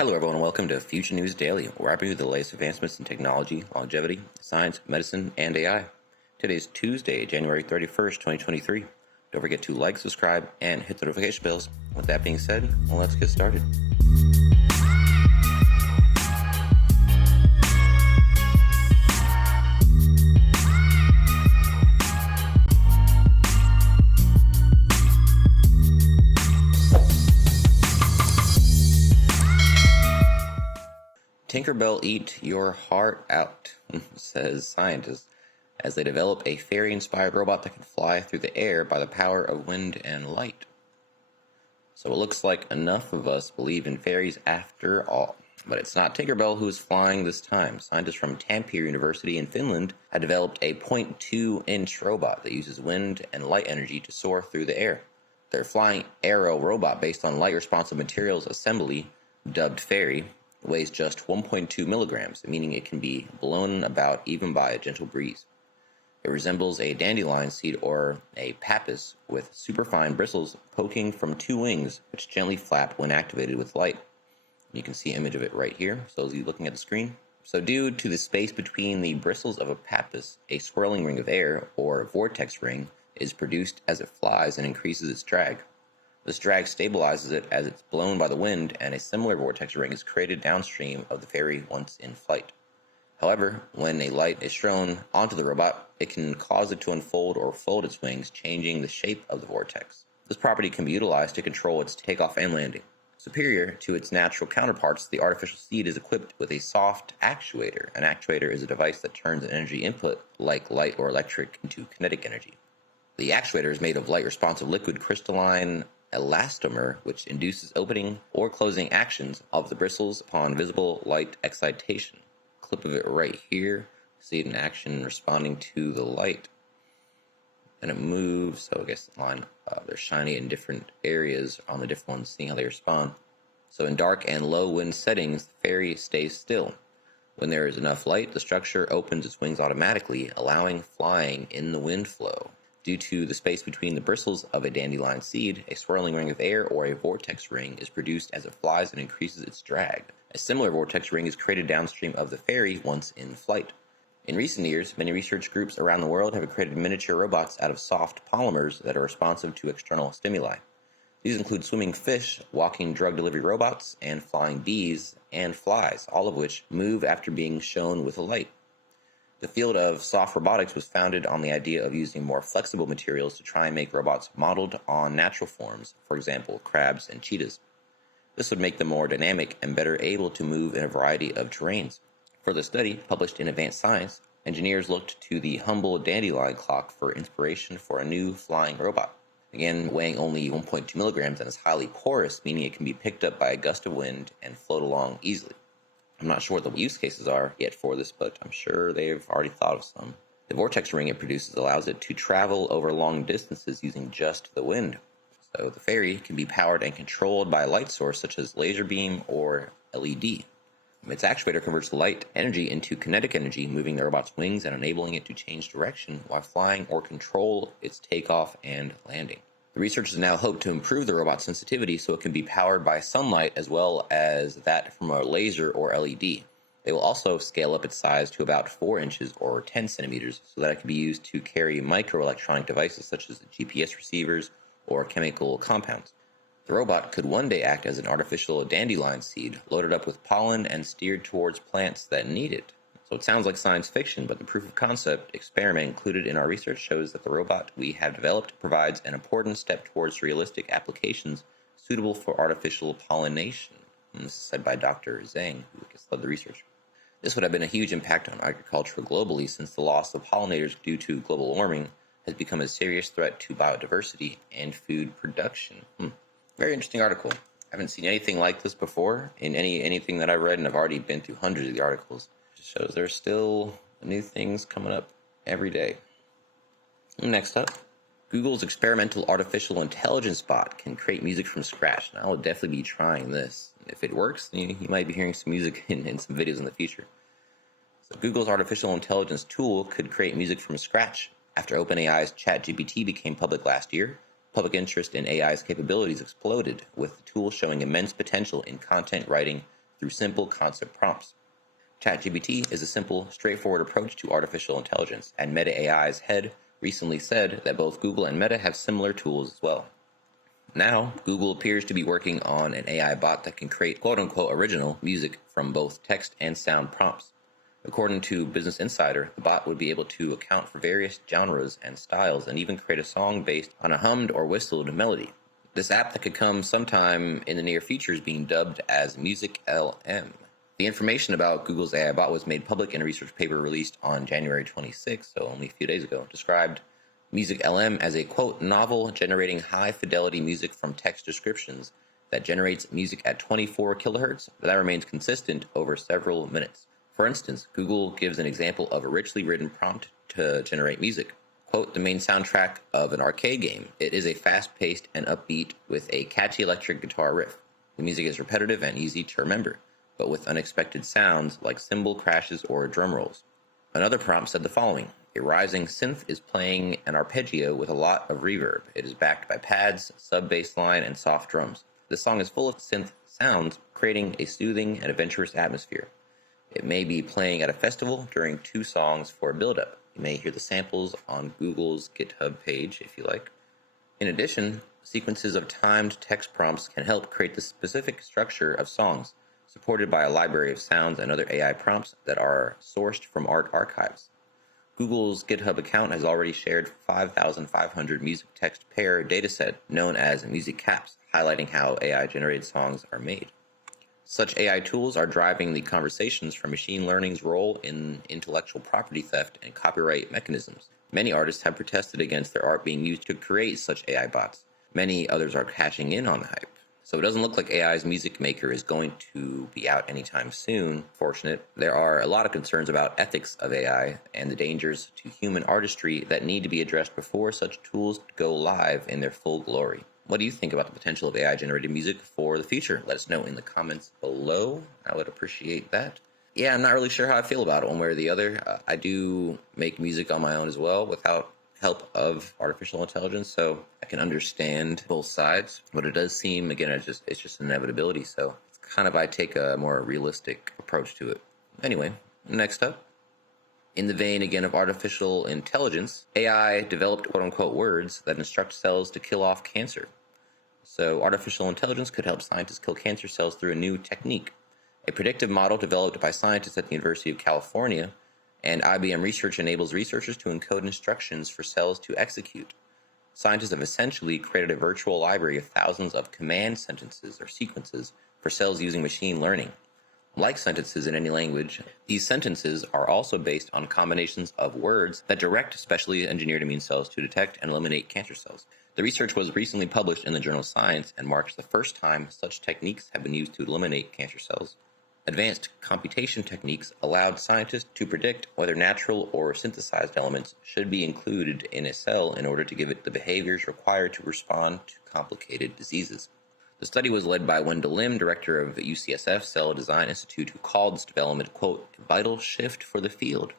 Hello, everyone, and welcome to Future News Daily, where I bring you the latest advancements in technology, longevity, science, medicine, and AI. Today is Tuesday, January 31st, 2023. Don't forget to like, subscribe, and hit the notification bells. With that being said, let's get started. Tinkerbell eat your heart out, says scientists, as they develop a fairy-inspired robot that can fly through the air by the power of wind and light. So it looks like enough of us believe in fairies after all. But it's not Tinkerbell who is flying this time. Scientists from Tampere University in Finland have developed a 0.2-inch robot that uses wind and light energy to soar through the air. Their flying aero robot, based on light-responsive materials assembly, dubbed Fairy, weighs just 1.2 milligrams, meaning it can be blown about even by a gentle breeze. It resembles a dandelion seed or a pappus with superfine bristles poking from two wings, which gently flap when activated with light. You can see an image of it right here, so as you're looking at the screen. So due to the space between the bristles of a pappus, a swirling ring of air, or vortex ring, is produced as it flies and increases its drag. This drag stabilizes it as it's blown by the wind, and a similar vortex ring is created downstream of the fairy once in flight. However, when a light is thrown onto the robot, it can cause it to unfold or fold its wings, changing the shape of the vortex. This property can be utilized to control its takeoff and landing. Superior to its natural counterparts, the artificial seed is equipped with a soft actuator. An actuator is a device that turns an energy input, like light or electric, into kinetic energy. The actuator is made of light-responsive liquid crystalline elastomer, which induces opening or closing actions of the bristles upon visible light excitation. Clip of it right here. See it in action responding to the light. And it moves, so I guess they're shiny in different areas on the different ones, seeing how they respond. So in dark and low wind settings, the fairy stays still. When there is enough light, the structure opens its wings automatically, allowing flying in the wind flow. Due to the space between the bristles of a dandelion seed, a swirling ring of air or a vortex ring is produced as it flies and increases its drag. A similar vortex ring is created downstream of the fairy once in flight. In recent years, many research groups around the world have created miniature robots out of soft polymers that are responsive to external stimuli. These include swimming fish, walking drug delivery robots, and flying bees and flies, all of which move after being shown with a light. The field of soft robotics was founded on the idea of using more flexible materials to try and make robots modeled on natural forms, for example, crabs and cheetahs. This would make them more dynamic and better able to move in a variety of terrains. For the study, published in Advanced Science, engineers looked to the humble dandelion clock for inspiration for a new flying robot. Again, weighing only 1.2 milligrams and is highly porous, meaning it can be picked up by a gust of wind and float along easily. I'm not sure what the use cases are yet for this, but I'm sure they've already thought of some. The vortex ring it produces allows it to travel over long distances using just the wind. So the fairy can be powered and controlled by a light source such as laser beam or LED. Its actuator converts light energy into kinetic energy, moving the robot's wings and enabling it to change direction while flying or control its takeoff and landing. The researchers now hope to improve the robot's sensitivity so it can be powered by sunlight as well as that from a laser or LED. They will also scale up its size to about 4 inches or 10 centimeters so that it can be used to carry microelectronic devices such as GPS receivers or chemical compounds. The robot could one day act as an artificial dandelion seed loaded up with pollen and steered towards plants that need it. So it sounds like science fiction, but the proof of concept experiment included in our research shows that the robot we have developed provides an important step towards realistic applications suitable for artificial pollination. And this is said by Dr. Zhang, who led the research. This would have been a huge impact on agriculture globally, since the loss of pollinators due to global warming has become a serious threat to biodiversity and food production. Very interesting article. I haven't seen anything like this before in anything that I've read, and I've already been through hundreds of the articles. Shows there's still new things coming up every day. Next up, Google's experimental artificial intelligence bot can create music from scratch. And I will definitely be trying this. If it works, you might be hearing some music in some videos in the future. So Google's artificial intelligence tool could create music from scratch. After OpenAI's ChatGPT became public last year, public interest in AI's capabilities exploded, with the tool showing immense potential in content writing, through simple concept prompts. ChatGPT is a simple, straightforward approach to artificial intelligence, and Meta AI's head recently said that both Google and Meta have similar tools as well. Now, Google appears to be working on an AI bot that can create quote-unquote original music from both text and sound prompts. According to Business Insider, the bot would be able to account for various genres and styles and even create a song based on a hummed or whistled melody. This app that could come sometime in the near future is being dubbed as Music LM. The information about Google's AI bot was made public in a research paper released on January 26, so only a few days ago, described Music LM as a, quote, novel generating high-fidelity music from text descriptions that generates music at 24 kilohertz, but that remains consistent over several minutes. For instance, Google gives an example of a richly written prompt to generate music. Quote, the main soundtrack of an arcade game. It is a fast-paced and upbeat with a catchy electric guitar riff. The music is repetitive and easy to remember, but with unexpected sounds like cymbal crashes or drum rolls. Another prompt said the following. A rising synth is playing an arpeggio with a lot of reverb. It is backed by pads, sub-bass line, and soft drums. This song is full of synth sounds, creating a soothing and adventurous atmosphere. It may be playing at a festival during 2 songs for a build-up. You may hear the samples on Google's GitHub page if you like. In addition, sequences of timed text prompts can help create the specific structure of songs, supported by a library of sounds and other AI prompts that are sourced from art archives. Google's GitHub account has already shared 5,500 music text pair dataset known as Music Caps, highlighting how AI-generated songs are made. Such AI tools are driving the conversations for machine learning's role in intellectual property theft and copyright mechanisms. Many artists have protested against their art being used to create such AI bots. Many others are cashing in on the hype. So it doesn't look like AI's music maker is going to be out anytime soon. Fortunate. There are a lot of concerns about ethics of AI and the dangers to human artistry that need to be addressed before such tools go live in their full glory. What do you think about the potential of AI-generated music for the future? Let us know in the comments below. I would appreciate that. Yeah, I'm not really sure how I feel about it one way or the other. I do make music on my own as well without help of artificial intelligence, so I can understand both sides. But it does seem, again, it's just an inevitability, so it's kind of I take a more realistic approach to it. Anyway, next up. In the vein, again, of artificial intelligence, AI developed quote-unquote words that instruct cells to kill off cancer. So artificial intelligence could help scientists kill cancer cells through a new technique. A predictive model developed by scientists at the University of California and IBM Research enables researchers to encode instructions for cells to execute. Scientists have essentially created a virtual library of thousands of command sentences or sequences for cells using machine learning. Like sentences in any language, these sentences are also based on combinations of words that direct specially engineered immune cells to detect and eliminate cancer cells. The research was recently published in the journal Science and marks the first time such techniques have been used to eliminate cancer cells. Advanced computation techniques allowed scientists to predict whether natural or synthesized elements should be included in a cell in order to give it the behaviors required to respond to complicated diseases. The study was led by Wendell Lim, director of the UCSF Cell Design Institute, who called this development, quote, a vital shift for the field.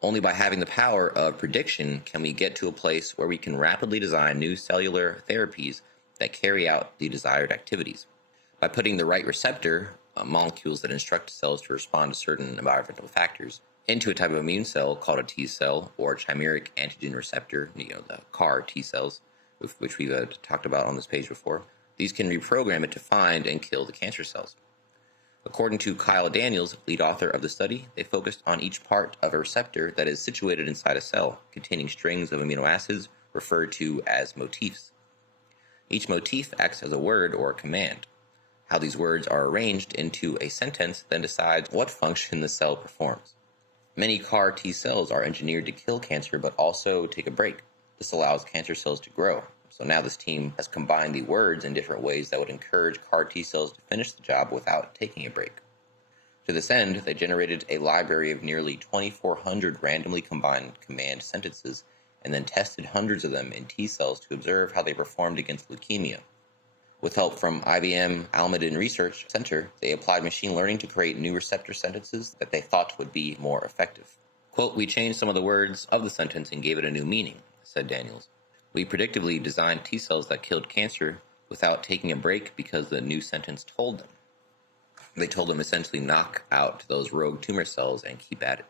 Only by having the power of prediction can we get to a place where we can rapidly design new cellular therapies that carry out the desired activities. By putting the right receptor, molecules that instruct cells to respond to certain environmental factors, into a type of immune cell called a T cell or chimeric antigen receptor, the CAR T cells, which we've talked about on this page before, these can reprogram it to find and kill the cancer cells. According to Kyle Daniels, lead author of the study, they focused on each part of a receptor that is situated inside a cell, containing strings of amino acids referred to as motifs. Each motif acts as a word or a command. How these words are arranged into a sentence then decides what function the cell performs. Many CAR T cells are engineered to kill cancer but also take a break. This allows cancer cells to grow. So now this team has combined the words in different ways that would encourage CAR T cells to finish the job without taking a break. To this end, they generated a library of nearly 2,400 randomly combined command sentences and then tested hundreds of them in T cells to observe how they performed against leukemia. With help from IBM Almaden Research Center, they applied machine learning to create new receptor sentences that they thought would be more effective. Quote, we changed some of the words of the sentence and gave it a new meaning, said Daniels. We predictively designed T cells that killed cancer without taking a break because the new sentence told them. They told them essentially knock out those rogue tumor cells and keep at it.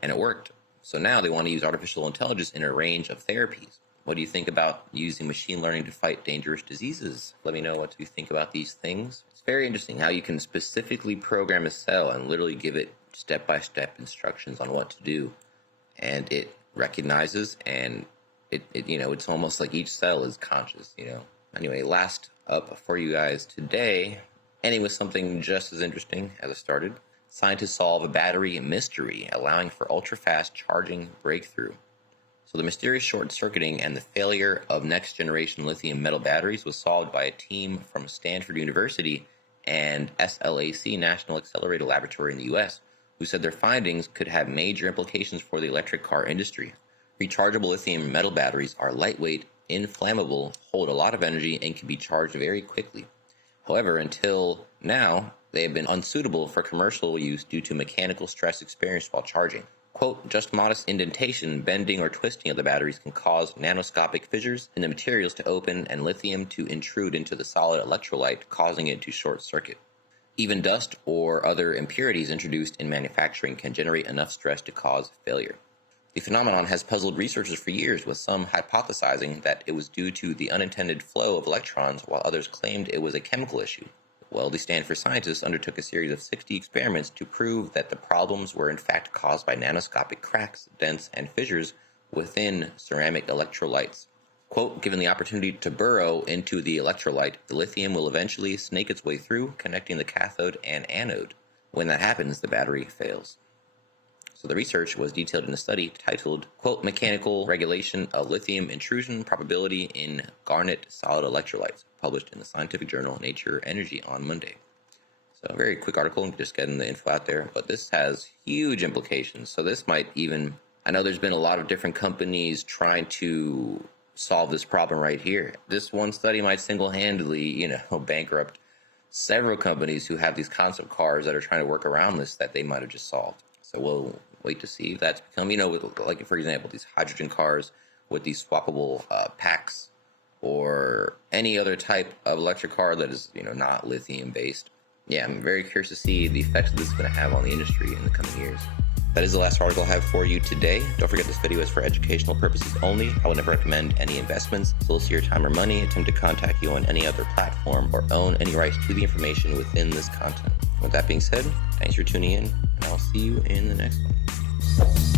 And it worked. So now they want to use artificial intelligence in a range of therapies. What do you think about using machine learning to fight dangerous diseases? Let me know what you think about these things. It's very interesting how you can specifically program a cell and literally give it step-by-step instructions on what to do. And it recognizes, and it's almost like each cell is conscious, Anyway, last up for you guys today, ending with something just as interesting as it started. Scientists solve a battery mystery, allowing for ultra-fast charging breakthrough. So the mysterious short-circuiting and the failure of next-generation lithium metal batteries was solved by a team from Stanford University and SLAC National Accelerator Laboratory in the U.S., who said their findings could have major implications for the electric car industry. Rechargeable lithium metal batteries are lightweight, inflammable, hold a lot of energy, and can be charged very quickly. However, until now, they have been unsuitable for commercial use due to mechanical stress experienced while charging. Quote, just modest indentation, bending, or twisting of the batteries can cause nanoscopic fissures in the materials to open and lithium to intrude into the solid electrolyte, causing it to short circuit. Even dust or other impurities introduced in manufacturing can generate enough stress to cause failure. The phenomenon has puzzled researchers for years, with some hypothesizing that it was due to the unintended flow of electrons, while others claimed it was a chemical issue. Well, the Stanford scientists undertook a series of 60 experiments to prove that the problems were in fact caused by nanoscopic cracks, dents, and fissures within ceramic electrolytes. Quote, given the opportunity to burrow into the electrolyte, the lithium will eventually snake its way through, connecting the cathode and anode. When that happens, the battery fails. So the research was detailed in a study titled, quote, Mechanical Regulation of Lithium Intrusion Probability in Garnet Solid Electrolytes, published in the scientific journal Nature Energy on Monday. So a very quick article, just getting the info out there, but this has huge implications. So this might even, I know there's been a lot of different companies trying to solve this problem right here. This one study might single-handedly, bankrupt several companies who have these concept cars that are trying to work around this that they might have just solved. So we'll wait to see if that's become, with, like, for example, these hydrogen cars with these swappable packs, or any other type of electric car that is, not lithium based. Yeah, I'm very curious to see the effects this is going to have on the industry in the coming years. That is the last article I have for you today. Don't forget this video is for educational purposes only. I would never recommend any investments, solicit your time or money, attempt to contact you on any other platform, or own any rights to the information within this content. With that being said, thanks for tuning in, and I'll see you in the next one.